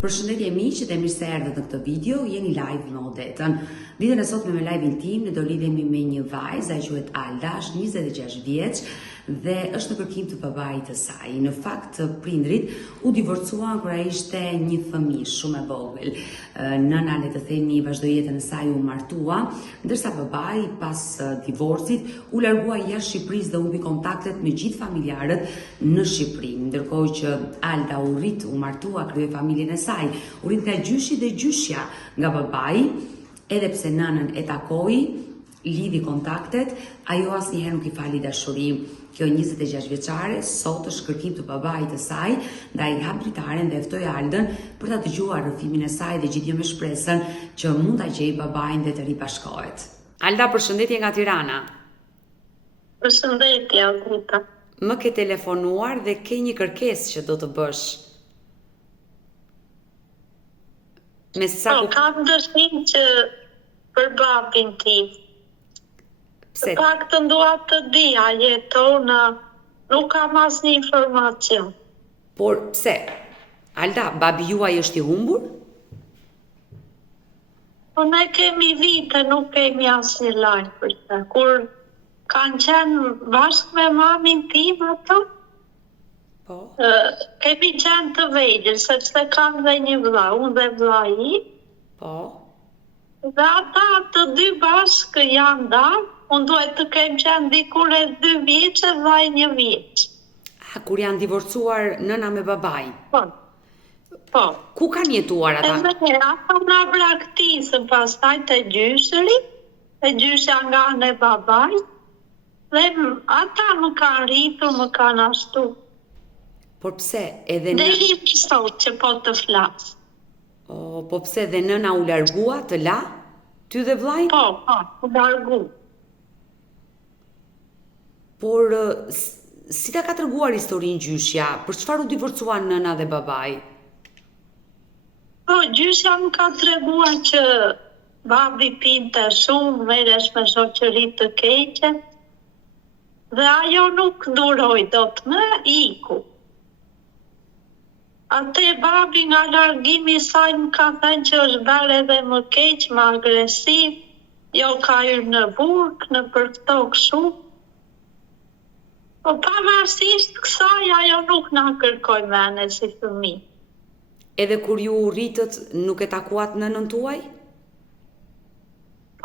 Përshëndetje miq, dhe mirë se erdhët në këtë video. Jeni live me Odetën. Ditën e sotme me live-in tim ne do lidhemi me një vajzë, ai quhet Alda, është 26 vjeç dhe është në kërkim të babait të saj. Në fakt, prindrit u divorcuan kur ai ishte një fëmijë shumë e vogël. Nëna, le të themi, vazhdoi jetën e saj, u martua, ndërsa babai pas divorcit u largua jashtë Shqipërisë dhe humbi kontaktet me gjithë familjarët në Shqipëri. Ndërkohë që Alda u rrit, u martua, krijoi familjen e saj, u rrit nga gjyshi dhe gjyshja nga babai, edhe pse nënën e takoi, lidhi kontaktet, ajo asnjëherë nuk i fali dashurinë. Kjo 26 vjeçare sot është kërkim të babait të saj, ndaj hapëritaren dhe ftoi Aldën për ta dëgjuar rrëfimin e saj dhe gjithë me shpresën që mund ta gjejë babain dhe të ribashkohet. Alda, përshëndetje nga Tirana. Përshëndetje, Agrita. Më ke telefonuar dhe ke një kërkesë që do të bësh. Kam dëshirë që për babin tim. Pse? Pak të ndua të di, a jeton, nuk kam asnjë informacion. Por pse? Alda, babi juaj është i humbur? Po ne kemi vite, nuk kemi asnjë lajm për të. Kur kanë qenë bashkë me mamin tim ato, Po. kemi qenë të vegjël, sepse kam dhe një vlla, unë dhe vllai. Po. Dhe ata të dy bashkë janë dalë, unë duhet të kem qenë dikur e 2 vjeqe dhe 1 vjeq. Kur janë divorcuar nëna me babain? Po. Po. Ku kanë jetuar ata? Edhe ata nga braktisën pastaj të gjyshëri, e gjyshja nga në babaj, dhe ata më kanë rritur, më kanë ashtu. Por pse edhe Dhe i sot që po të flasë. Po pse dhe nëna u largua të la? Ty dhe vllai? Po, u largu. Por si ta ka treguar historinë gjyshja? Për çfarë u divorcuan nëna dhe babai? Po, gjyshja më ka treguar që babi pinte shumë, merresh me shoqëri të keqe, dhe ajo nuk duroi dot më iku. Atë babi nga largimi i saj më ka thënë që është bërë edhe më keq, më agresiv, jo ka hyrë në burg, në përtok shumë. Po pavarësisht kësaj, ajo nuk na kërkoi mene si fëmijë. Edhe kur ju rritët nuk e takuat nënën tuaj?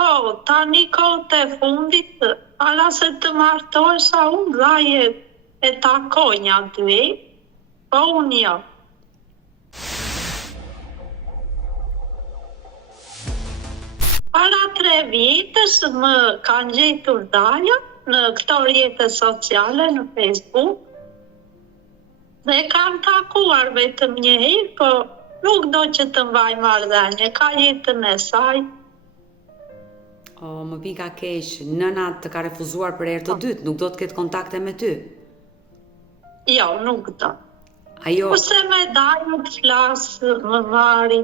Po, tani kohët e fundit, ala se të martohesha unë vllai e takoj një dy, po unë jo. Para 3 vjetës më kanë gjetur dalja në këto rrjete sociale në Facebook dhe kanë takuar vetëm një herë, po nuk do që të mbaj marrëdhënie, ka jetën e saj. Më pika keq, nëna të ka refuzuar për herë të dytë, nuk do të ketë kontakte me ty? Jo, nuk do. Ajo... Kurse me dajmë të flasë, më marri,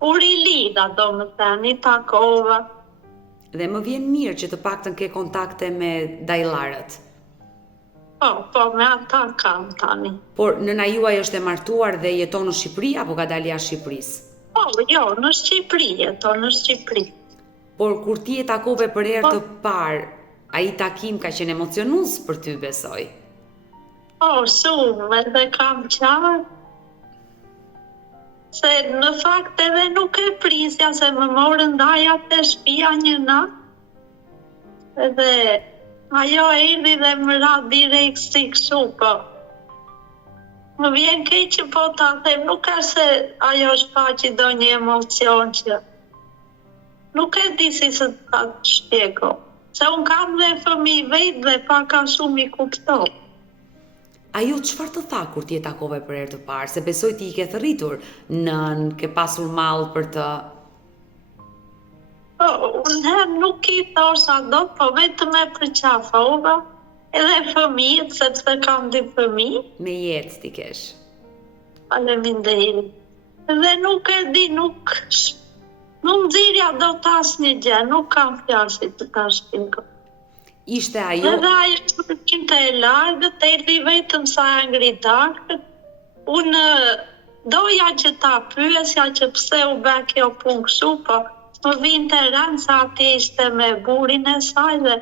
u rilida do më thënë, i takova. Dhe më vjen mirë që të paktën ke kontakte me dajlarët. Po, me ata kam tani. Por nëna juaj është e martuar dhe jeton në Shqipëri apo ka dalë jashtë Shqipërisë? Po, jo, në Shqipëri jeton, në Shqipëri. Por kur ti e takove për herë të parë, ai takim ka qenë emocionues për ty, besoj. Po, shumë, edhe kam qarë. Se në fakt edhe nuk e prisja se më morën dajat e shtëpia një natë. Edhe ajo erdhi dhe më ra direkt si kështu, po. Më vjen keq që po ta them, nuk ka se ajo shfaqi do një emocion që nuk e di si se ta shpjego. Se unë kam dhe fëmijë vetë dhe paka shumë i kuptoj. Ajo çfarë të tha kur ti e takove për herë të parë? Se besoj ti i ke thërritur nën, ke pasur mall për të... Po, unë nuk i thosha do, po vetëm e përqafova, edhe fëmijët, sepse kam 2 fëmijë. Me jetë ti kesh. Faleminderit. Dhe nuk e di, nuk nxirja do të asnjë gjë, nuk kam fjalë si të ta shpjegoj. Ishte ajo... Edhe ajo qinte e largët, erdhi vetëm sa e ngri darkët. Unë doja që ta pyesja që pse u bë kjo punë kështu, po më vinte rënd se ati ishte me burin e saj dhe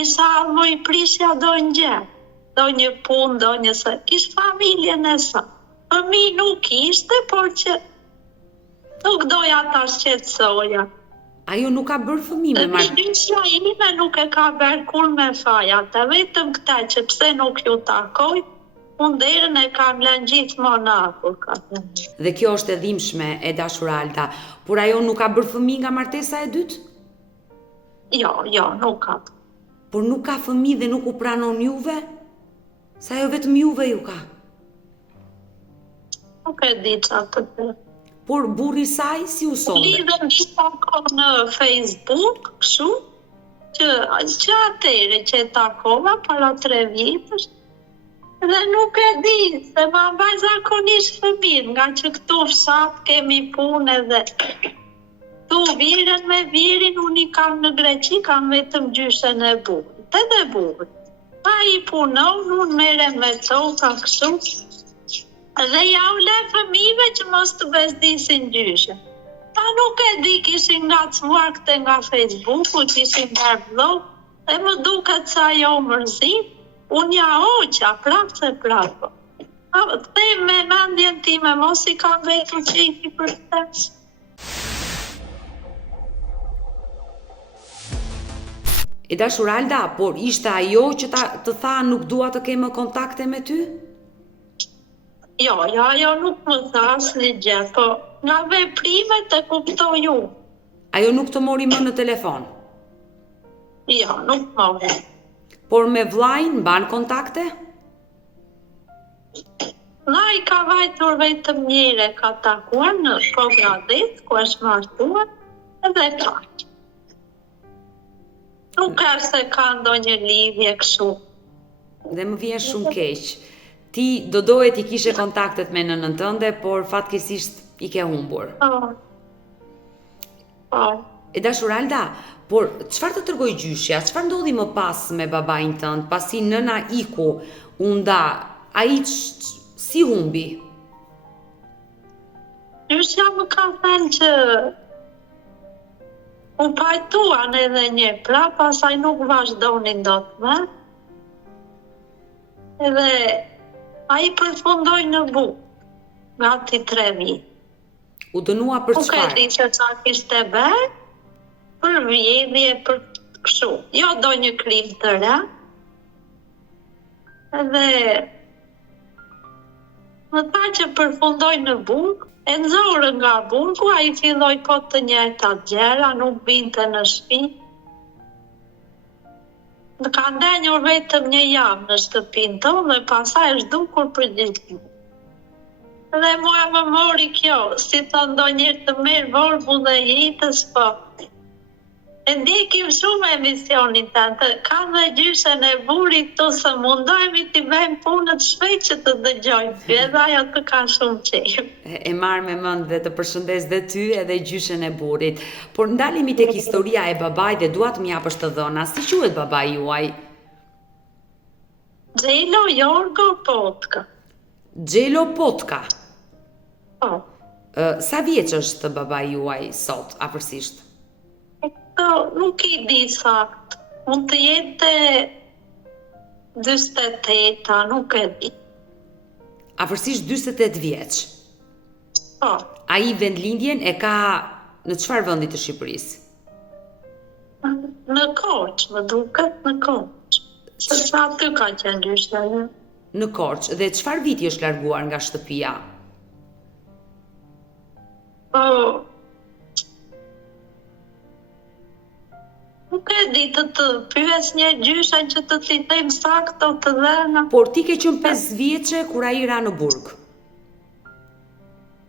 isha më i prisja do një gjë, do një punë, do një se, kish familjen e saj. Fëmi nuk ishte, por që nuk doja ta shqetësoja. Ajo nuk ka bërë fëmijë me marrë. Dyshja ime nuk e ka bërë kur me fajat, e vetëm këta që pse nuk ju takoj, unë derën e kam lënë gjithmonë akur ka thënë. Dhe kjo është e dhimbshme e dashur Alda, por ajo nuk ka bërë fëmijë nga martesa e dytë? Jo, nuk ka. Por nuk ka fëmijë dhe nuk u pranon juve? Sa ajo vetëm juve ju ka? Nuk e di çfarë të them. Por burri saj si u sonde? Lidhëm disa kohë në Facebook, kështu, që atëre që e takova para 3 vjetësh, dhe nuk e di, se ma mbaj zakonisht fëmijë, nga që këtu fshat kemi punë edhe tu virën me virin, unë i kam në Greqi, kam vetëm gjyshen e burrit, edhe burrit. Pa i punon, unë merrem me toka kështu, dhe ja u le fëmijëve që mos të bezdisin gjyshe. Ta nuk e di, kishin ngacmuar këte nga Facebooku, kishin bërë vlog, dhe më duket sa jo mërzit, unë ja oqa, prapë se prapë. Të me mendjen time, mos i kam vetur qiki për të. E dashur Alda, por ishte ajo që të tha nuk dua të kemë kontakte me ty? Jo, ajo nuk më tha asnjë gjë, po nga veprimet e kuptoj ju. Ajo nuk të mori më në telefon? Jo, nuk mori. Por me vllajin mban kontakte? Vllai ka vajtur vetëm njëre, ka takuar në Pogradec, ku është martuar, edhe kaq. Nuk ka se ka ndonjë lidhje kështu. Dhe më vjen shumë keq. Ti do doje ti kishe kontaktet me nënën tënde, por fatkeqësisht i ke humbur. E dashur Alda, por çfarë të tregoj gjyshja? Çfarë ndodhi më pas me babain tënd, pasi nëna iku, u nda, ai si humbi? Gjyshja më ka thënë që u pajtuan edhe një, pra pasaj nuk vazhdonin dot më. Edhe ai përfundoi në bukë, gati 3 vjet. U dënua për çfarë? Nuk e di se çfarë kishte bërë, për vjedhje, për kështu. Jo do një krim të re. Edhe më tha që përfundoi në bukë, e nxorë nga burgu, ai filloi po të njëjtat gjëra, nuk binte në shtëpi. Ka ndenjur vetëm një javë në shtëpinë tonë dhe pasaj është dukur për gjithë. Dhe mua më mori kjo, si të ndonjëherë të merë vorbull dhe jetës, po. E ndjekim shumë emisionin tënë, kam dhe gjyshen e burit të se mundohemi t'i bëjmë punët shpejt që të dëgjojmë ty, edhe ajo të ka shumë qejmë. E marrë me mend dhe të përshëndes dhe ty edhe gjyshen e burit. Por ndalemi tek historia e babait dhe dua të më japësh të dhëna. Si quhet babai juaj? Gjelo Jorgo Potka. Gjelo Potka. Po. Sa vjeç është babai juaj sot, afërsisht? Nuk i di sakt. Mund të jetë 48, nuk e di. Afërsisht 48 vjeç. Po. Ai vendlindjen e ka në çfarë vendi të Shqipërisë? Në Korçë, më duket në Korçë. Se aty ka qenë gjyshja. Në Korçë. Dhe çfarë viti është larguar nga shtëpia? Po. Nuk e di të pyes një gjyshen që të t'i them sakto të dhëna. Por ti ke qenë 5 vjeçe kur ai ra në burg.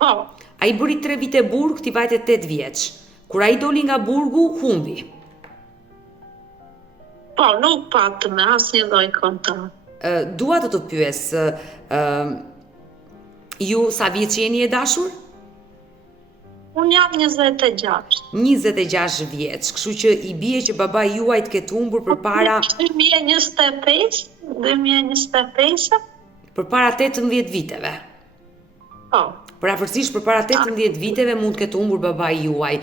Po. Ai bëri 3 vite burg, ti vajte 8 vjeç. Kur ai doli nga burgu, humbi. Po, nuk patëm asnjë lloj kontakt. Dua të pyes, ju sa vjeç jeni e dashur? Unë jam 26. 26 vjeç, kështu që i bie që babai juaj të ketë humbur përpara 2025. Përpara 18 viteve. Po. Përafërsisht përpara 18 viteve mund të ketë humbur babai juaj.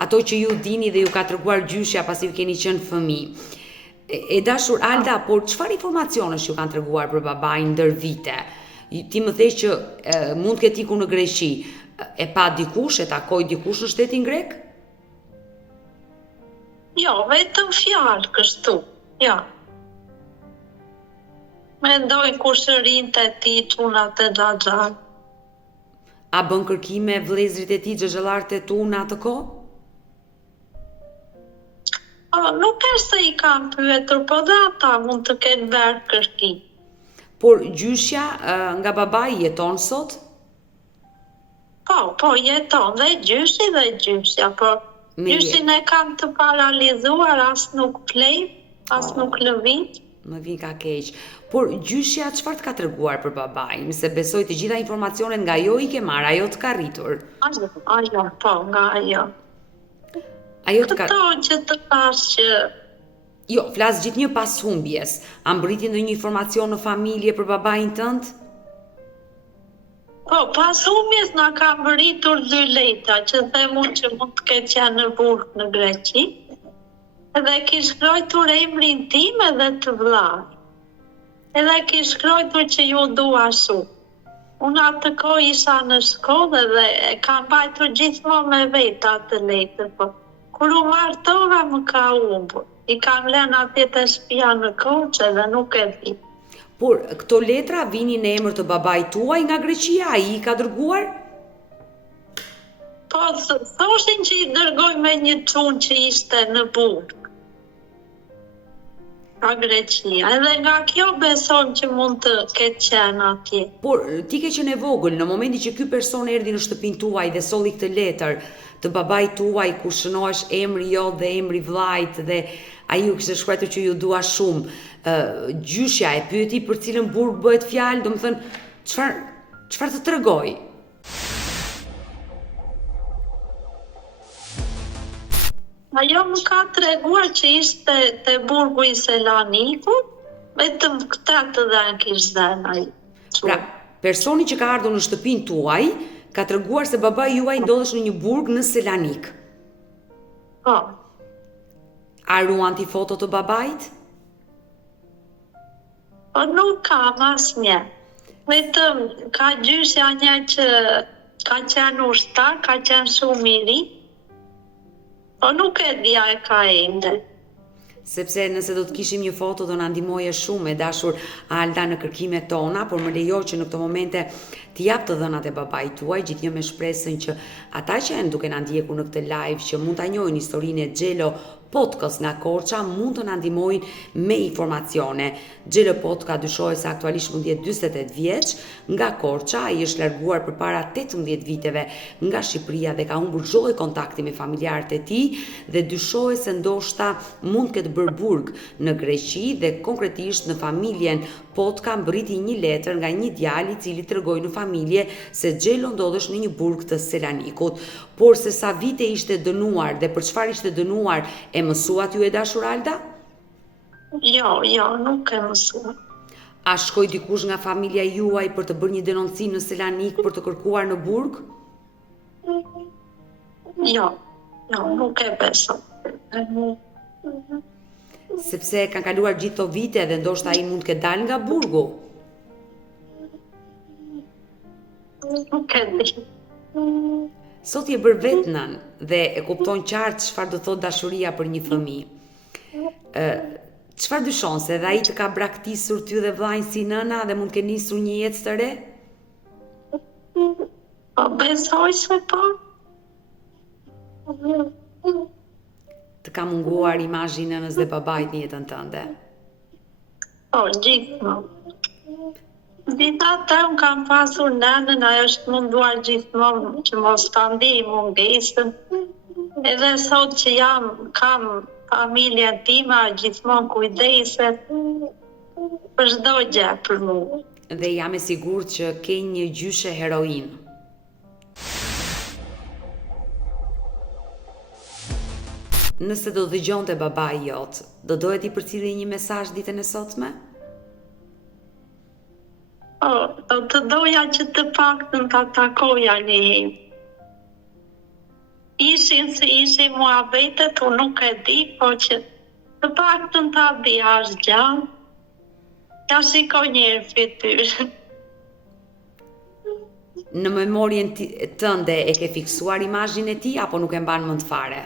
Ato që ju dini dhe ju ka treguar gjyshja pasi ju keni qenë fëmijë. E dashur Alda, por çfarë informacionesh ju kanë treguar për babain ndër vite? Ti më the që mund të ketë ikur në Greqi. E pa dikush, e takoi dikush në shtetin grek? Jo, vetëm fjalë kështu. Ja. Mendoj kushërin të ti, çunat e xhaxhar. A bën kërkime vëllezërit e tij xhaxhallarët e tu në atë kohë? Nuk është se i kam pyetur, po dhe ata mund të kenë bërë kërkim. Por gjyshja nga babai jeton sot? Po, jeton dhe gjyshi dhe gjyshja, po gjyshin e kam të paralizuar, as nuk plej, as nuk lëvit. Më vjen ka keq. Por gjyshja çfarë të ka treguar për babain? Se besoj të gjitha informacionet nga ajo i ke marrë, ajo të ka rritur. Ajo, po, nga ajo. Ajo të ka... Këto që të pash që... Jo, flas gjithnjë pas humbjes. A mbriti ndonjë informacion në familje për babain tënd? Po, pas humbjes na ka mbërritur 2 letra, që them unë që mund të ketë qenë në burg në Greqi, edhe ki shkruajtur emrin tim edhe të vllait. Edhe ki shkruajtur që ju dua shumë. Unë atë kohë isha në shkollë dhe e kam mbajtur gjithmonë me vetë atë letër, po kur u martova më ka humbur. I kam lënë atje të shtëpia në Korçë dhe nuk e di. Por këto letra vinin në emër të babait tuaj nga Greqia, ai i ka dërguar? Po, thoshin që i dërgoj me një çun që ishte në burg. Nga Greqia, edhe nga kjo beson që mund të ketë qenë atje. Por ti ke qenë e vogël në momentin që ky person erdhi në shtëpinë tuaj dhe solli këtë letër të babait tuaj ku shënohesh emri jot dhe emri vllait dhe ai ju kishte shkruar që ju dua shumë. Gjyshja e pyeti për cilën burg bëhet fjalë, domethënë çfarë të tregoj? Ajo më ka treguar që ishte te burgu i Selanikut, vetëm këta të dhënë kishte dhënë ai. Pra, personi që ka ardhur në shtëpinë tuaj ka treguar se babai juaj ndodhesh në një burg në Selanik. Po. A ruan ti foto të babait? Po nuk kam asnjë. Vetëm ka gjyshja një që ka qenë ushtar, ka qenë shumë i ri. Po nuk e dia e ka ende. Sepse nëse do të kishim një foto do na ndihmoje shumë e dashur Alda në kërkimet tona, por më lejo që në këto momente të jap të dhënat e babait tuaj, gjithnjë me shpresën që ata që janë duke na ndjekur në këtë live që mund ta njohin historinë e Xhelo Podcast nga Korça mund të na ndihmojnë me informacione. Xhelo Podcast dyshohet se aktualisht mund jetë 48 vjeç nga Korça, ai është larguar përpara 18 viteve nga Shqipëria dhe ka humbur çdo lloj kontakti me familjarët e tij dhe dyshohet se ndoshta mund të ketë bërë burg në Greqi dhe konkretisht në familjen Potka mbriti një letër nga një djalë i cili tregoi në familje se Xhelo ndodhesh në një burg të Selanikut, por se sa vite ishte dënuar dhe për çfarë ishte dënuar e mësuat ju e dashur Alda? Jo, nuk e mësua. A shkoi dikush nga familja juaj për të bërë një denoncim në Selanik për të kërkuar në burg? Jo, nuk e besoj. Sepse kanë kaluar gjithë këto vite dhe ndoshta ai mund të ketë dalë nga burgu. Nuk e di. Sot je bërë vetë nën dhe e kupton qartë çfarë do thotë dashuria për një fëmijë. Çfarë dyshon se edhe ai të ka braktisur ty dhe vllain si nëna dhe mund të kenë nisur një jetë të re? Po besoj se po. Të ka munguar imazhi i nënës dhe babait në jetën tënde? Po, gjithmonë. Dita unë kam pasur nënën, ajo është munduar gjithmonë që mos ta ndij mungesën. Edhe sot që kam familjen time, gjithmonë kujdeset për çdo gjë për mua. Dhe jam e sigurt që ke një gjyshe heroin. Nëse do dëgjonte babai jot, do dohet i përcjellje një mesazh ditën e sotme? do të doja që të paktën ta takoja një herë. Ishin si ishin muhabetet, unë nuk e di, po që të paktën ta di as gjallë, ta shikoj një herë fytyrën. Në memorien tënde e ke fiksuar imazhin e tij apo nuk e mban mend fare?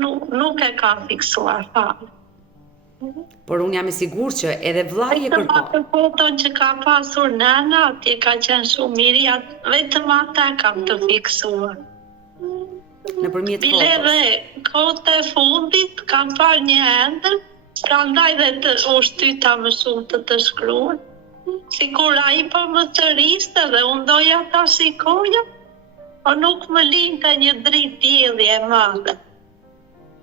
Nuk e kam fiksuar fare. Por unë jam e sigurt që edhe vllai e kërkon. Vetëm atë foton që ka pasur nëna, atje ka qenë shumë mirë, vetëm ata kam të fiksuar. Nëpërmjet Bile fotos. dhe kohët e fundit kam parë një ender, prandaj dhe të ushtyta më shumë të shkruan. Sikur ai po më thëriste dhe unë doja ta shikoja, po nuk më linte një dritë dielli e madhe.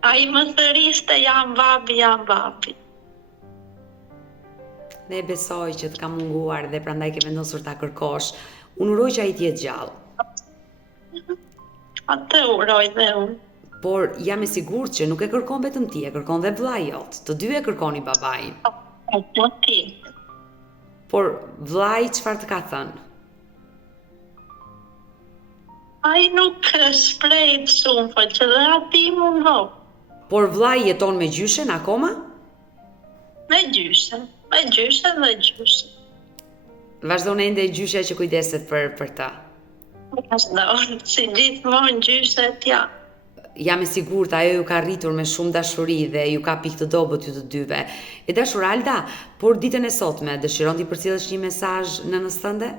Ai më thëriste jam babi. Dhe besoj që të ka munguar dhe prandaj ke vendosur ta kërkosh. Unë uroj që ai të jetë gjallë. Atë uroj dhe unë. Por jam e sigurt që nuk e kërkon vetëm ti, e kërkon dhe vllai jot. Të dy e kërkoni babain. Po ti. Por vllai çfarë të ka thënë? Ai nuk shpreh shumë, po që dhe ati mungo. Por vllai jeton me gjyshen akoma? Me gjyshe dhe gjyshe. Vazhdon ende gjyshja që kujdeset për ta. Vazhdo, si gjithmonë gjyshe tja. Jam e sigurt ajo ju ka rritur me shumë dashuri dhe ju ka pikë të dobët ju të dyve. E dashur Alda, por ditën e sotme dëshiron ti përcjellësh një mesazh nënës tënde?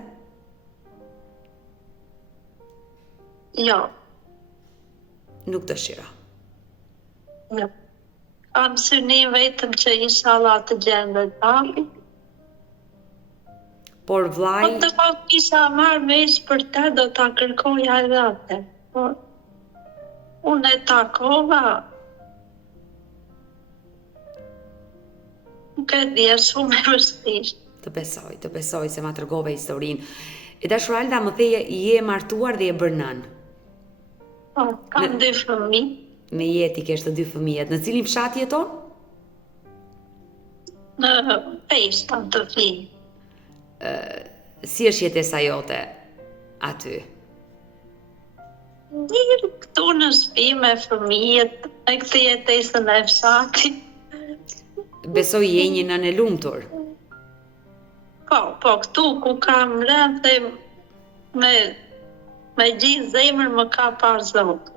Jo. Nuk dëshira. Jo. Kam synim vetëm që inshallah të gjendet babi. Por Po vllai, të po kisha marrë vesh për te, do ta kërkoja edhe atë. Por unë e takova. Nuk e di, është shumë e vështirë. të besoj se ma tregove historinë. E dashur Alda, më theje je martuar dhe je bërë nën. Po, kam 2 fëmijë. Me jeti kesh të 2 fëmijët. Në cilin fshat jeton? Në Peshta të flinë. Si është jetesa jote aty? Mirë, këtu në shtëpi me fëmijët, me këtë jetesën e fshatit. Besoj je një nën e lumtur. Po, këtu ku kam rënë dhe me gjithë zemër më ka parë Zotë.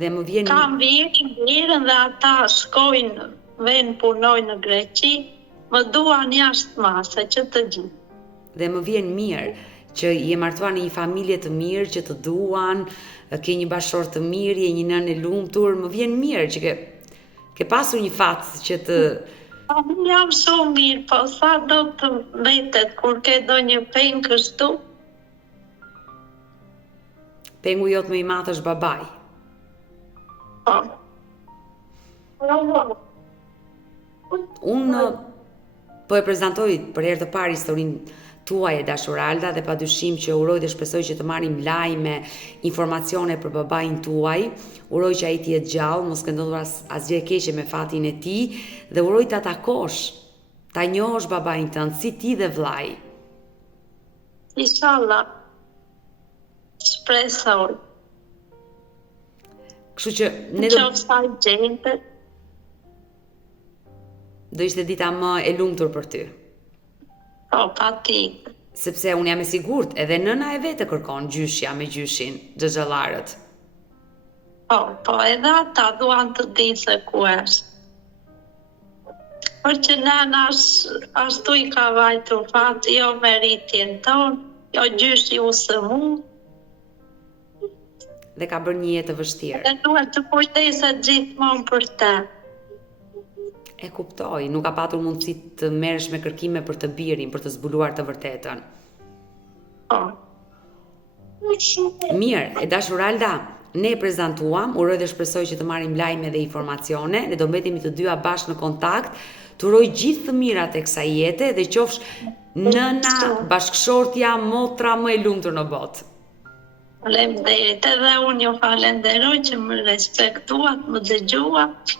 Dhe më vjen Kam virën dhe ata shkojnë, vend punojnë në Greqi, më duan jashtë mase që të gjithë. Dhe më vjen mirë që je martuar në një familje të mirë, që të duan, ke një bashkëshor të mirë, je një nën e lumtur, më vjen mirë që ke pasur një fat që të Jam shumë mirë, po sa do të mbetet kur ke do një pengë kështu? pengu jot më i madh është babai. Po. Unë po e prezantoj për herë të parë historinë tuaj e dashur Alda dhe padyshim që uroj dhe shpresoj që të marrim lajme, informacione për babain tuaj. Uroj që ai të jetë gjallë, mos ke ndodhur asgjë e keqe me fatin e tij dhe uroj ta takosh, ta njohësh babain tënd si ti dhe vllai. Inshallah. Shpresoj. Kështu që ne do Qofsa i gjente. ishte dita më e lumtur për ty. Po, patjetër. Sepse unë jam e sigurt, edhe nëna e vetë kërkon gjyshja me gjyshin, xhaxhallarët. Po, edhe ata duan të di se ku është. Por që nëna ashtu i ka vajtur fati, jo meritjen tonë, jo gjyshi u së mu, Dhe ka bërë një jetë të vështirë. dhe duhet të kujdeset gjithmonë për te. E kuptoj, nuk ka patur mundësi të merresh me kërkime për të birin, për të zbuluar të vërtetën. Po. Mirë, e dashur Alda, ne e prezantuam, uroj dhe shpresoj që të marrim lajme dhe informacione, ne do mbetemi të dyja bashkë në kontakt, të uroj gjithë të mirat e kësaj jete dhe qofsh nëna, bashkëshortja, motra më e lumtur në botë. Faleminderit, edhe unë ju falenderoj që më respektuat, më dëgjuat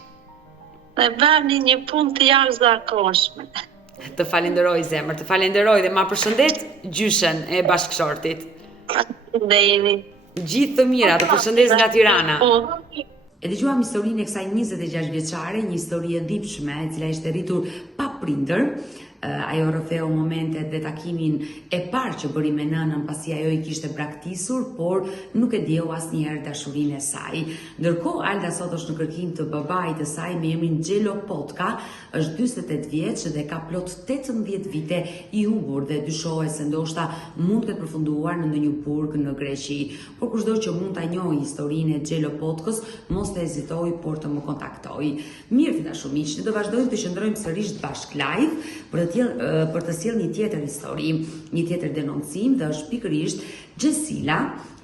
dhe bëni një punë të jashtëzakonshme. Të falenderoj zemër, të falenderoj dhe ma përshëndet gjyshen e bashkëshortit. Gjithë të mira, të përshëndes nga Tirana. E dëgjuam historinë e kësaj 26 vjeçare, një histori e dhimbshme, e cila ishte rritur pa prindër. Ajo rrëfeu momentet dhe takimin e parë që bëri me nënën pasi ajo I kishte braktisur, por nuk e dieu asnjëherë dashurinë e saj. Ndërkohë Alda sot është në kërkim të babait të saj me emrin Xhelo Potka, është 48 vjeç dhe ka plot 18 vite I humbur dhe dyshohet se ndoshta mund të ketë përfunduar në ndonjë burg në Greqi. Por kushdo që mund ta njohë historinë e Xhelo Potkës, mos të hezitoj por të më kontaktoj. Mirë të dashur miq, ne do vazhdojmë të qëndrojmë sërish bashk live për të sjellë një tjetër histori, një tjetër denoncim dhe është pikërisht Gjensila,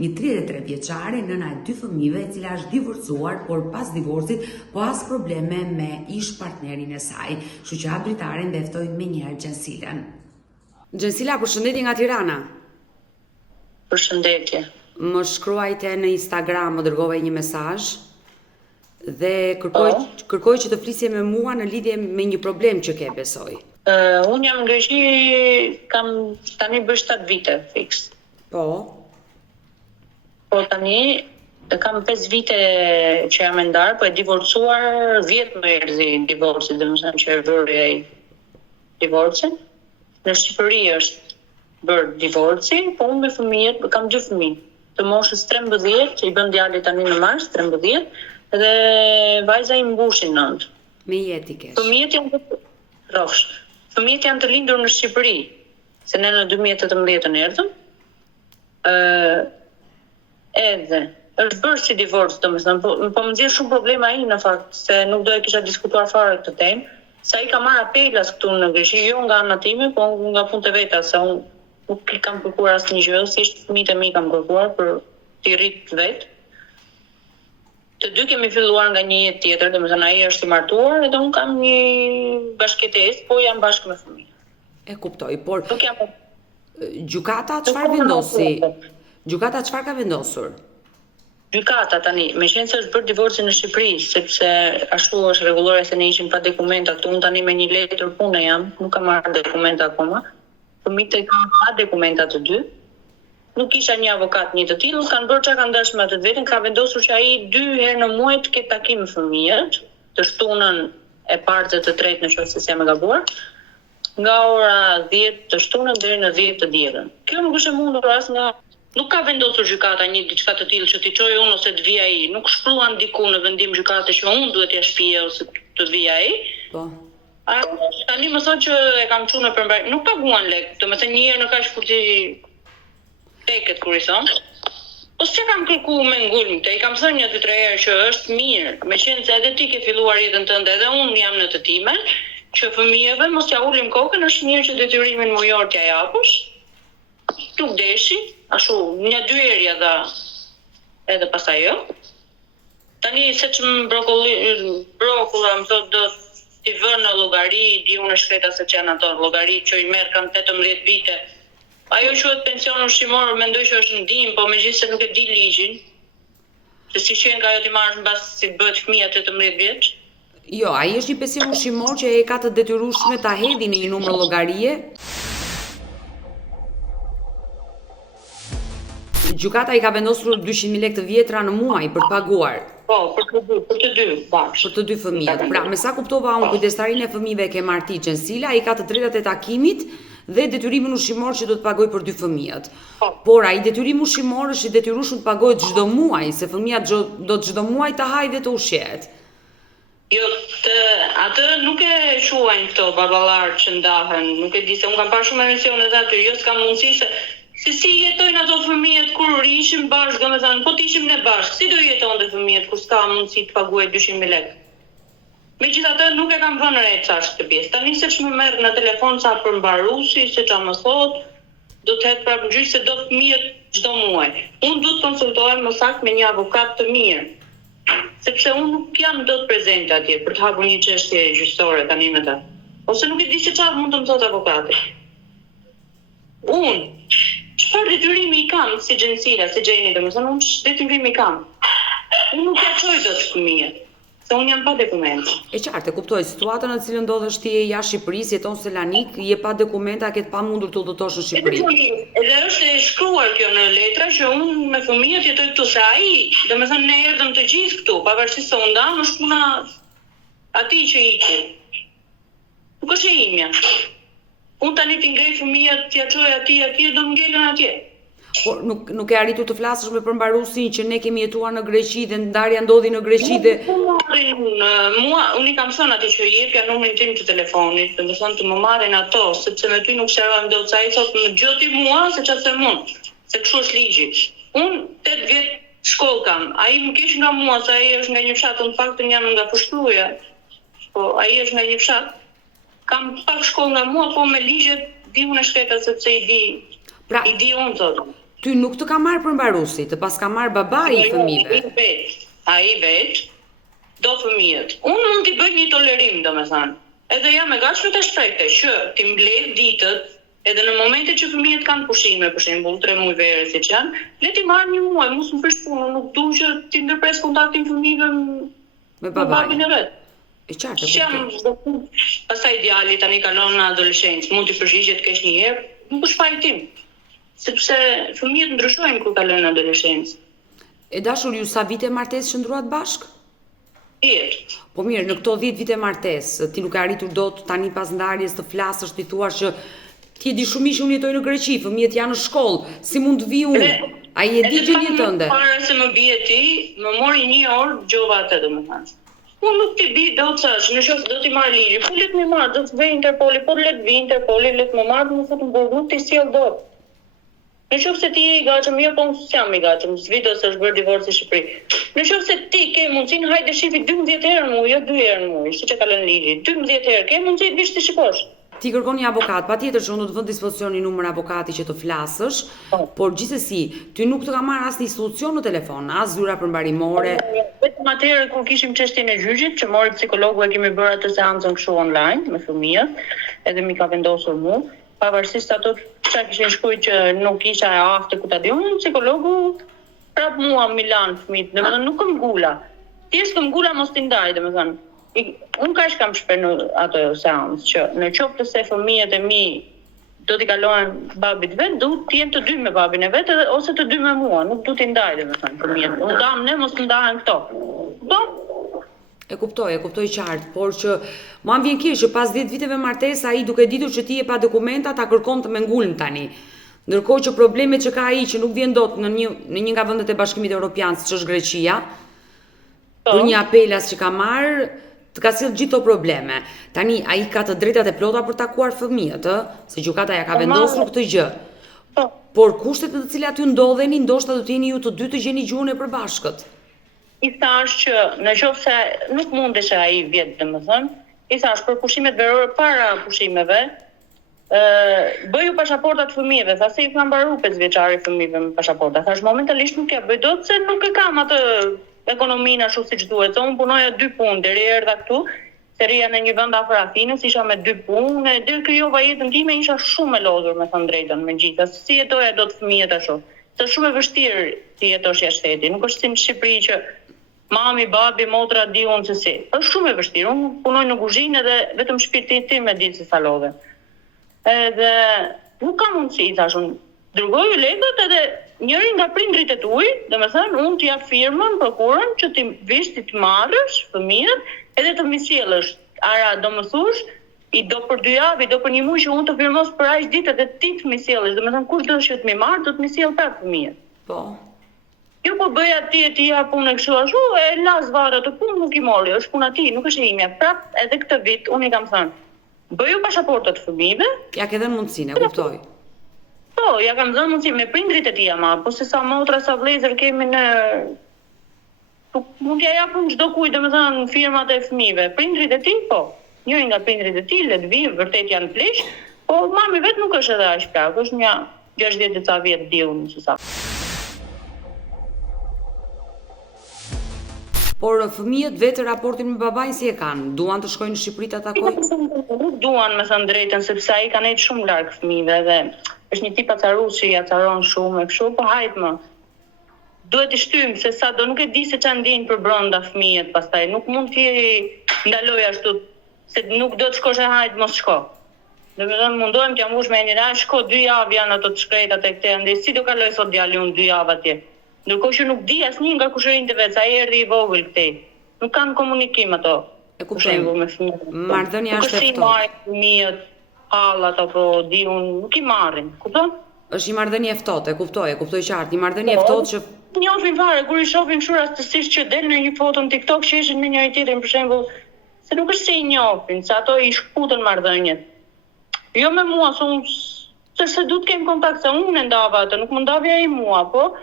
një 33 vjeçare, nëna e 2 fëmijëve, e cila është divorcuar, por pas divorcit po has probleme me ish partnerin e saj. Kështu që abritare mbeftoi më njëherë Gjensilën. Gjensila, përshëndetje nga Tirana. Përshëndetje. Më shkruajte në Instagram, më dërgove një mesazh dhe kërkoj që të flisje me mua në lidhje me një problem që ke, besoj. Unë jam në Greqi, kam tani bëj 7 vite fix. Po Tani kam 5 vite që jam e ndarë, po e divorcuar 10 më erdhi divorci, domethënë që e vëri ai divorcin. Në Shqipëri është bërë divorci, po unë me fëmijët, kam 2 fëmijë, të moshës 13, që I bën djali tani në mars, 13, dhe vajza I mbushin 9. Me jeti kesh. Fëmijët janë të lindur në Shqipëri, se ne në 2018 erdhëm. Edhe është bërë si divorc, domethënë, po më nxjerr shumë problema ai në fakt, se nuk do e kisha diskutuar fare këtë temë, se ai ka marrë apelas këtu në Greqi, jo nga ana time, po nga punët e veta, se unë nuk I kam kërkuar asnjë gjë, thjesht fëmijët e mi kam kërkuar për t'i rrit vetë. Të dy kemi filluar nga një jetë tjetër, domethënë ai është I martuar edhe unë kam një bashkëtesë, po jam bashkë me fëmijë. E kuptoj, por nuk jam gjykata çfarë vendosi? Gjykata çfarë ka vendosur? Gjykata tani, meqense se është bërë divorci në Shqipëri, sepse ashtu është rregulluar se ne ishim pa dokumenta, këtu unë tani me një letër pune jam, nuk kam marrë dokumenta akoma. Fëmijët kanë pa dokumenta të dy. Nuk kisha një avokat një të tillë, kanë bërë çka kanë dashur me atë vetën, ka vendosur që ai 2 herë në muaj të ketë takim me fëmijët, të shtunën e parë dhe të tretë nëse jam e gabuar, nga ora 10 të shtunën deri në 10 të dielën. Kjo nuk është e mundur as nga nuk ka vendosur gjykata një diçka të tillë që t'i çoj unë ose të vi ai. Nuk shkruan diku në vendim gjykate që unë duhet t'ia shpije ose të vi ai. Po. Tani më thonë që e kam çuar në përmbajtje. Nuk paguan lek, domethënë një herë në kaq fuqi teket kur I thon. Po s'e kam kërkuar me ngulm, te I kam thënë një 2-3 herë që është mirë, meqense edhe ti ke filluar jetën tënde edhe unë jam në të time, që fëmijëve mos ja ulim kokën, është mirë që detyrimin mujor t'ja japësh. Nuk deshi, ashtu, 1-2 herë dha edhe pastaj jo. Tani se që më brokulla më thot do t'i vënë në llogari, di unë shkreta se që janë ato llogari që I merr kanë 18 vite. Ajo quhet pension ushqimor, mendoj që është ndihmë, po megjithëse nuk e di ligjin. Se si qenë ka ajo t'i marrësh mbas si bëhet fëmia 18 vjeç. Jo, ai është një pension ushqimor që e ka të detyrueshme ta hedhë në një numër llogarie. Gjykata I ka vendosur 200.000 lekë të vjetra në muaj për të paguar. Po, për të dy bashkë. Për të dy fëmijët. Pra, me sa kuptova unë, kujdestarinë e fëmijëve ke marrë ti Gjensila, ai ka të drejtat e takimit dhe detyrimin ushqimor që do të pagoj për dy fëmijët. Por ai detyrimi ushqimor është I detyrueshëm të pagohet çdo muaj, se fëmia do çdo muaj të hajë dhe të ushqehet. Jo, atë nuk e quajnë këto baballar që ndahen, nuk e di se unë kam parë shumë emisione të aty, jo s'kam mundësi se si jetojnë ato fëmijët kur ishim bashkë, domethënë, po të ishim ne bashkë, si do jetonte fëmijët kur s'ka mundësi të paguajë 200.000 lekë. Megjithatë nuk e kam vënë re çfarë këtë pjesë. Tani se më merr në telefon sa për mbarusi, se çfarë më thot, do të hetë prapë gjyq se do fëmijët çdo muaj. Unë do të konsultohem më saktë me një avokat të mirë, sepse unë nuk jam dot prezente atje për të hapur një çështje gjyqësore tani me ta. Ose nuk e di se çfarë mund të më thotë avokati. Unë çfarë detyrimi I kam si Gjensila, si Gjeni, domethënë unë detyrimi kam. Unë nuk ja çoj dot fëmijët. se unë jam pa dokumente. E qartë, e kuptoj, situatën në cilën ndodhesh ti jashtë Shqipërisë, jeton Selanik, je pa dokumenta, ke pa mundur të udhëtosh në Shqipëri. Edhe është e shkruar kjo në letra që unë me fëmijët jetoj këtu, se ai, domethënë ne erdhëm të gjithë këtu, pavarësisht se u ndam, është puna atij që iki. Nuk është e imja. Unë tani t'i ngrej fëmijët, t'ja çoj atje, do m'ngelën atje. Por nuk e arritur të flasësh me përmbaruesin që ne kemi jetuar në Greqi dhe ndarja ndodhi në Greqi dhe unë i kam thënë atij që i jepja numrin tim të telefonit, domethënë të më marrin ato, sepse me ty nuk servojmë dot, sa ai thotë më gjoti mua se çfarë them unë, se kështu është ligji. Unë 8 vjet shkollë kam, ai më keq nga mua, se ai është nga një fshat, në faktën jam nga Fushkruja. Po ai është nga një fshat. Kam pak shkollë nga mua, po me ligjet di unë e shkreta sepse i di unë thotë. Ty nuk të ka marrë përmbaruesi, të pas ka marrë babai i fëmijëve. Ai vet do fëmijët. Unë mund t'i bëj një tolerim, domethënë. Edhe jam e gatshme të shprehte që ti mbledh ditët, edhe në momente që fëmijët kanë pushime, për shembull 3 muaj vere siç janë, le ti marr një muaj, mos më prish punën, nuk dua që ti ndërpres kontaktin fëmijëve me babain e vet. E qartë. Pastaj djali tani kalon në adoleshencë, mund t'i përgjigjet keq një herë, nuk është pajtim. Sepse fëmijët ndryshojnë kur kalojnë në adoleshencë. E dashur, ju sa vite martesë qëndruat bashkë? 10. Po mirë, në këto 10 vite martesë, ti nuk e arritur dot tani pas ndarjes të flasësh, ti thua që ti e di shumë që unë jetoj në Greqi, fëmijët janë në shkollë, si mund të vi unë? Ai e di gjendjen tënde. Para se më bie ti, më mori 1 orë gjova atë domethënë. Unë nuk t'i bi do të thash, në qoftë do t'i marr ligji, po le të më marr, do të vej Interpoli, po le të vi Interpoli, le të më marr, më thotë nuk t'i sjell dot. Në qoftë se ti je i gatshëm, jo po unë s'jam i gatshëm, s'vido se është bërë divorci në Shqipëri. Në qoftë se ti ke mundsinë, hajde shifi 12 herë në muaj, jo 2 herë në muaj, siç e ka lënë ligji. 12 herë ke mundsi të vish të shikosh. Ti kërkon një avokat, patjetër që unë do të vënd dispozicion një numër avokati që të flasësh, por gjithsesi, ty nuk të ka marrë asnjë institucion në telefon, as zyra përmbarimore. Vetëm atëherë kur kishim çështjen e gjyqit, që mori psikologu e kemi bërë atë seancën kështu online me fëmijët, edhe mi ka vendosur mua. Pavarësisht ato çka kishin shkruar që nuk isha e aftë ku ta di unë, psikologu prap mua Milan fëmijët, domethënë nuk kam gula. Thjesht kam gula mos t'i ndaj, domethënë. Unë kaq kam shpreh në ato seancë që në qoftë se fëmijët e mi do t'i kalojnë babit vet, do të jenë të dy me babin e vet ose të dy me mua, nuk do t'i ndaj domethënë fëmijët. Unë dam ne mos të ndahen këto. Do E kuptoj qartë, por që mua më vjen keq që pas 10 viteve martesë ai duke ditur që ti je pa dokumenta ta kërkon të më ngulm tani. Ndërkohë që problemet që ka ai që nuk vjen dot në një nga vendet e Bashkimit Evropian, siç është Greqia, për një apelas që ka marrë, të ka sjellë gjithë këto probleme. Tani ai ka të drejtat e plota për takuar fëmijët, se gjykata ja ka vendosur këtë gjë. Por kushtet në të cilat ju ndodheni, ndoshta do të jeni ju të dy të gjeni gjuhën e përbashkët. I thash që në qoftë se nuk mundesh ai vjet domethënë, i thash për pushimet verore para pushimeve, bëju pasaportat fëmijëve, thashë i kam mbaruar 5 vjeçari fëmijëve me pasaporta. Thash momentalisht nuk ja bëj dot se nuk e kam atë ekonominë ashtu siç duhet. Unë punoja 2 punë deri erdha këtu, se rria në një vend afër Atinës, isha me 2 punë, deri krijova jetën time, isha shumë e lodhur me thënë drejtën me gjithë. Si jetoja dot fëmijët ashtu? Është shumë e vështirë ti jetosh jashtë shtetit. Nuk është si në Shqipëri që mami, babi, motra di unë se si. Është shumë e vështirë. Unë punoj në kuzhinë dhe vetëm shpirti tim e di se sa lodhem. Edhe nuk kam mundësi, thash unë. Dërgoj lekët edhe njëri nga prindrit e tuaj, domethënë unë t'ja firmën prokurën që ti vish ti të marrësh fëmijët edhe të më sjellësh. Ara do më thush, i do për 2 javë, i do për 1 muaj që unë të firmos për aq ditë edhe ti të më sjellësh. Domethënë kush do që të më marr, do të më sjell prapë fëmijët. Po. Jo po bëj atje ti ja punë kështu ashtu, e las varë të punë nuk i mori, është puna ti, nuk është e imja. Prap edhe këtë vit unë i kam thënë, bëju pasaportat fëmijëve. Ja ke dhënë mundësinë, e kuptoj. Po, ja kam dhënë mundësinë me prindrit e tij ama, po se sa motra sa vëllezër kemi në mund t'ja japun çdo kujt, domethënë firmat e fëmijëve. Prindrit e tij po. Njëri nga prindrit e tij le të vijë, vërtet janë pleq, po mami vet nuk është edhe aq plak, është një 60 ca vjet diu nëse sa. Por fëmijët vetë raportin me babain si e kanë? Duan të shkojnë në Shqipëri të takojnë? Nuk duan me thënë drejtën, sepse ai kanë ecë shumë larg fëmijëve dhe është një tip acarues që i acaron shumë e kështu, po hajt më. duhet i shtym se sa do nuk e di se çan ndjen për brenda fëmijët pastaj. Nuk mund të ndaloj ashtu se nuk do të shkosh e hajt mos shko. Domethënë mundohem t'ja mbush me një shko 2 javë janë ato të shkreta tek te ndej si do kaloj sot djali unë 2 javë atje. Ndërkohë që nuk di asnjë nga kushërinjtë vet, sa erdhi i vogël këtej. Nuk kanë komunikim ato. E kuptoj. Me fëmijët. Marrëdhënia është e ftohtë. Fëmijët hallat apo di unë nuk i marrin, kupton? Është një marrëdhënie e ftohtë, e kuptoj qartë, një marrëdhënie e ftohtë që njohin fare kur i shohin kështu rastësisht që del në një foto në TikTok që ishin me njëri tjetrin për shembull, se nuk është se i njohin, se ato i shkputën marrëdhëniet. Jo me mua, se du të kem kontakt, se unë e ndava atë, nuk më ndavja i mua, po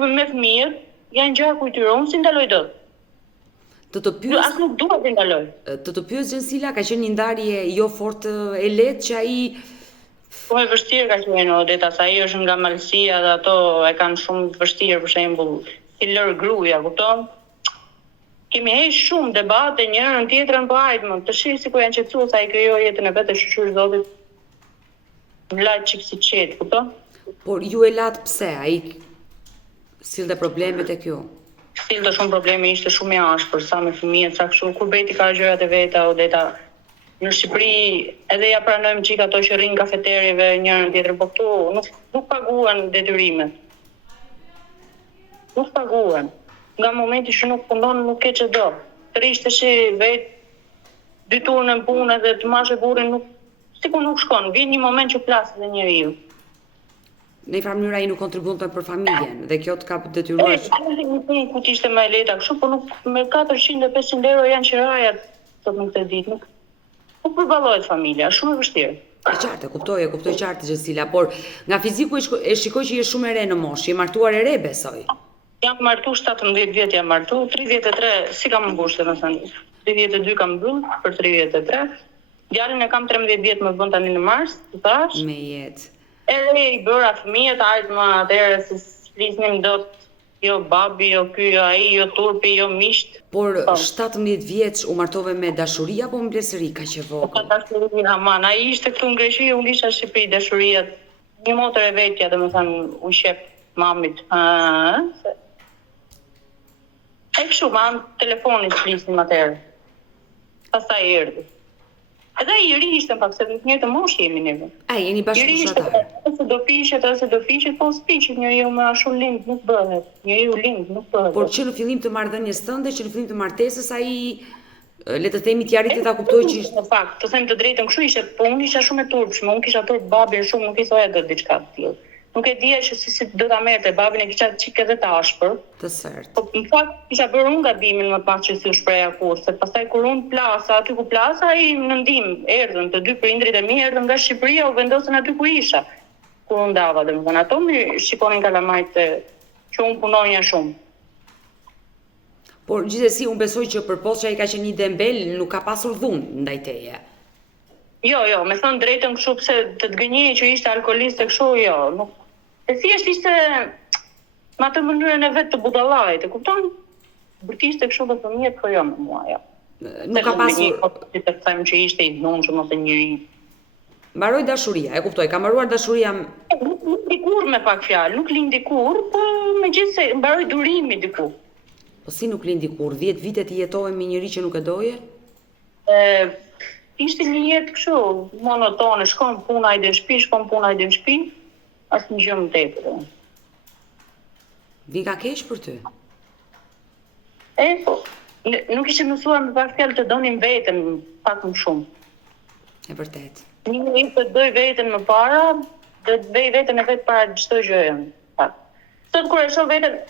me fëmijët, janë gjaku i tyre, unë si ndaloj dot. As nuk dua të ndaloj. Të pyes Gjensila, ka qenë një ndarje jo fort e lehtë që ai Po e vështirë ka qenë Odeta, sa ai është nga malësia dhe ato e kanë shumë të vështirë, për shembull, si lër gruaja, kupton? Kemi heq shumë debate njërin tjetrën po hajt më. Të shih sikur janë qetësuar sa i krijoi jetën e vet të shoqërisë Zotit. Vlad çik si çet, kupton? Por ju e lat pse? Ai sillte probleme tek ju. Sillte shumë probleme, ishte shumë i ashpër sa me fëmijët, sa kështu kur beti ka gjërat e veta, Odeta. Në Shqipëri edhe ja pranojmë çik ato që rrinë kafeterieve njërin tjetrin, po këtu nuk paguhen detyrimet. Nuk paguhen. Nga momenti që nuk punon nuk ke çdo. Trishtesh vet 2 turne në punë dhe të marrësh burrin sikur nuk shkon. Vjen një moment që flas edhe njeriu. Në një farë mënyrë ai nuk kontribuon për familjen dhe kjo të ka detyruar. Ku ishte më e lehta kështu, po nuk me 400-500 euro janë qirajat sot në këtë ditë. Nuk përballohet familja, shumë e vështirë. E qartë, e kuptoj qartë Gjensila, por nga fiziku e shikoj që je shumë e re në moshë, je martuar e re besoj. Jam martu 17 vjet, jam martu, 33 si kam mbush, domethënë. 32 kam mbyll për 33. Djalin e kam 13 vjet më bën tani në mars, të thash. Me jetë. Edhe i bëra fëmijët, hajt më atëherë se flisnim dot jo babi, jo ky, jo ai, jo turpi, jo misht. Por 17 vjeç u martove me dashuri apo me plesëri, kaq e vogël? Ka dashuri aman, ai ishte këtu në Greqi, unë isha në Shqipëri, dashuria. Një motër e vetja, domethënë u shep mamit. E kështu, ma në telefonit flisnim atëherë. Pastaj erdhi. Edhe i ri ishte pak se në të njëjtën moshë jemi neve. Ai jeni bashkëpunëtar. Ose do fiqet, po spiqet, njeriu me ashtu lind nuk bëhet. Njeriu lind nuk bëhet. Por që në fillim të marrëdhënies tënde, që në fillim të martesës ai le të themi t'jarrit ta kuptoj që ishte në fakt, të them të drejtën, kështu ishte, po unë isha shumë e turpshme, unë kisha turp babin shumë, nuk isha edhe diçka të tillë. Nuk e dija që si do ta merrte babin, e kisha çik edhe të ashpër. Të sërt. Po në fakt kisha bërë unë gabimin më të madh që si u shpreha kurse, pastaj kur unë plasa, aty ku plasa ai në ndim, erdhën të dy prindrit e mi, erdhën nga Shqipëria, u vendosën aty ku isha. Kur unë ndava, domethënë ato më shikonin kalamajt që unë punonja shumë. Por gjithsesi unë besoj që përpos që ai ka qenë një dembel, nuk ka pasur dhunë ndaj teje. Jo, me thënë drejtën kështu pse të gënjej që ishte alkoolist e kështu, jo, nuk. E thjesht ishte me atë mënyrën e vet të budallait, e kupton? Bërkishte kështu dhe fëmijët, po jo me mua, jo. Nuk ka pasur të them që ishte i dhunshëm ose njëri. Mbaroi dashuria, e kuptoj, ka mbaruar dashuria. Nuk dikur me pak fjalë, nuk lindi kur, po megjithse mbaroi durimi diku. Po si nuk lindi kur? 10 vite ti jetove me njëri që nuk e doje? Ishte një jetë kështu, monotone, shkon puna i në shtëpi, shkon puna i në shtëpi, asnjë gjë më tepër. Vin ka keq për ty? Nuk ishte mësuar me pak fjalë të donin veten pak më shumë. E vërtet. Një të doj veten më para, dhe të vej veten e vet para çdo gjëje. Sot kur e shoh veten,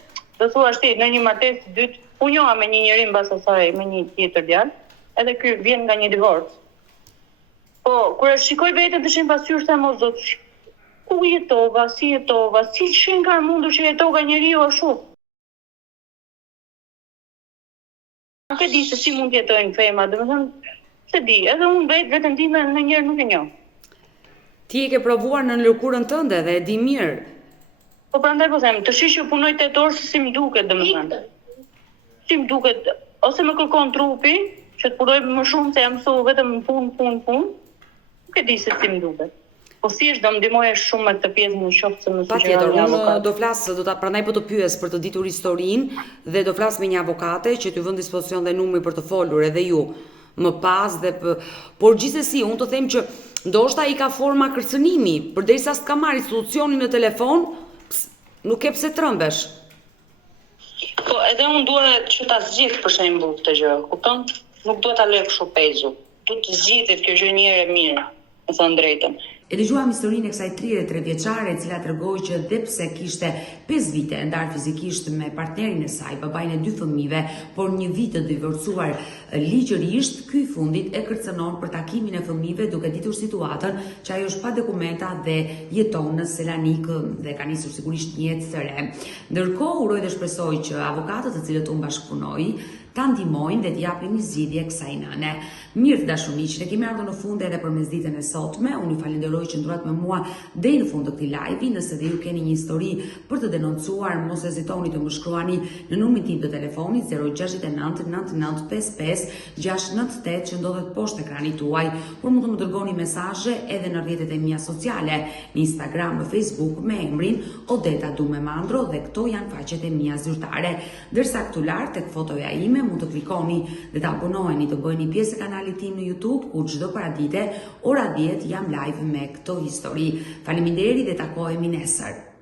do thuash ti në një martesë të dytë, punjoha me një njerëz mbas asaj me një tjetër djalë, edhe ky vjen nga një divorc. Po, kur e shikoj veten të shem pasqyrë them o Zot, ku jetova, si shen ka mundur që jetova njeriu ashtu. Nuk e di se si mund të jetojnë femra, domethënë, se di, edhe unë vetën time ndonjëherë nuk e njoh. Ti e ke provuar në lëkurën tënde dhe e di mirë. Po prandaj po them, të shish që punoj 8 orë si më duket domethënë. Si më duket, ose më kërkon trupi, që të punoj më shumë se jam mësuar vetëm punë. Nuk e di se si më duket. Po thjesht do më ndihmoje shumë me këtë pjesën në qoftë se më Patjetër, unë do flas, prandaj po të pyes për të ditur historinë dhe do flas me një avokate që t'ju vën dispozicion dhe numri për të folur edhe ju më pas dhe por gjithsesi unë të them që ndoshta ai ka forma kërcënimi, përderisa s'ka marrë solucionin në telefon, nuk ke pse trëmbesh. Po edhe unë duhet që ta zgjidh për shembull këtë gjë, kupton? Nuk duhet ta lë kështu pezu. Duhet të zgjidhet kjo gjë një herë mirë, me thënë drejtën. E dëgjuam historinë e kësaj 33 vjeçare e cila tregoi që dhe pse kishte 5 vite ndarë fizikisht me partnerin e saj, babain e 2 fëmijëve, por 1 vit të divorcuar ligjërisht, ky i fundit e kërcënon për takimin e fëmijëve duke ditur situatën që ajo është pa dokumenta dhe jeton në Selanik dhe ka nisur sigurisht një jetë të re. Ndërkohë uroj dhe shpresoj që avokatët të cilët unë bashkëpunoj ta ndihmojnë dhe t'japin një zgjidhje kësaj nëne. Mirë të dashuriq, ne kemi ardhur në fund edhe për mesditën e sotme. Unë ju falenderoj që ndurat me mua deri në fund të këtij live-i. Nëse dhe ju keni një histori për të denoncuar, mos hezitoni të më shkruani në numrin tim të telefonit 069 9955 698 që ndodhet poshtë ekranit tuaj, por mund të më dërgoni mesazhe edhe në rrjetet e mia sociale, në Instagram, në Facebook me emrin Odeta Dume Mandro dhe këto janë faqet e mia zyrtare. Ndërsa këtu lart tek fotoja ime mund të klikoni dhe të abonoheni të bëheni pjesë e kanalit tim në YouTube, ku çdo paradite ora 10 jam live me këto histori. Faleminderit dhe takohemi nesër.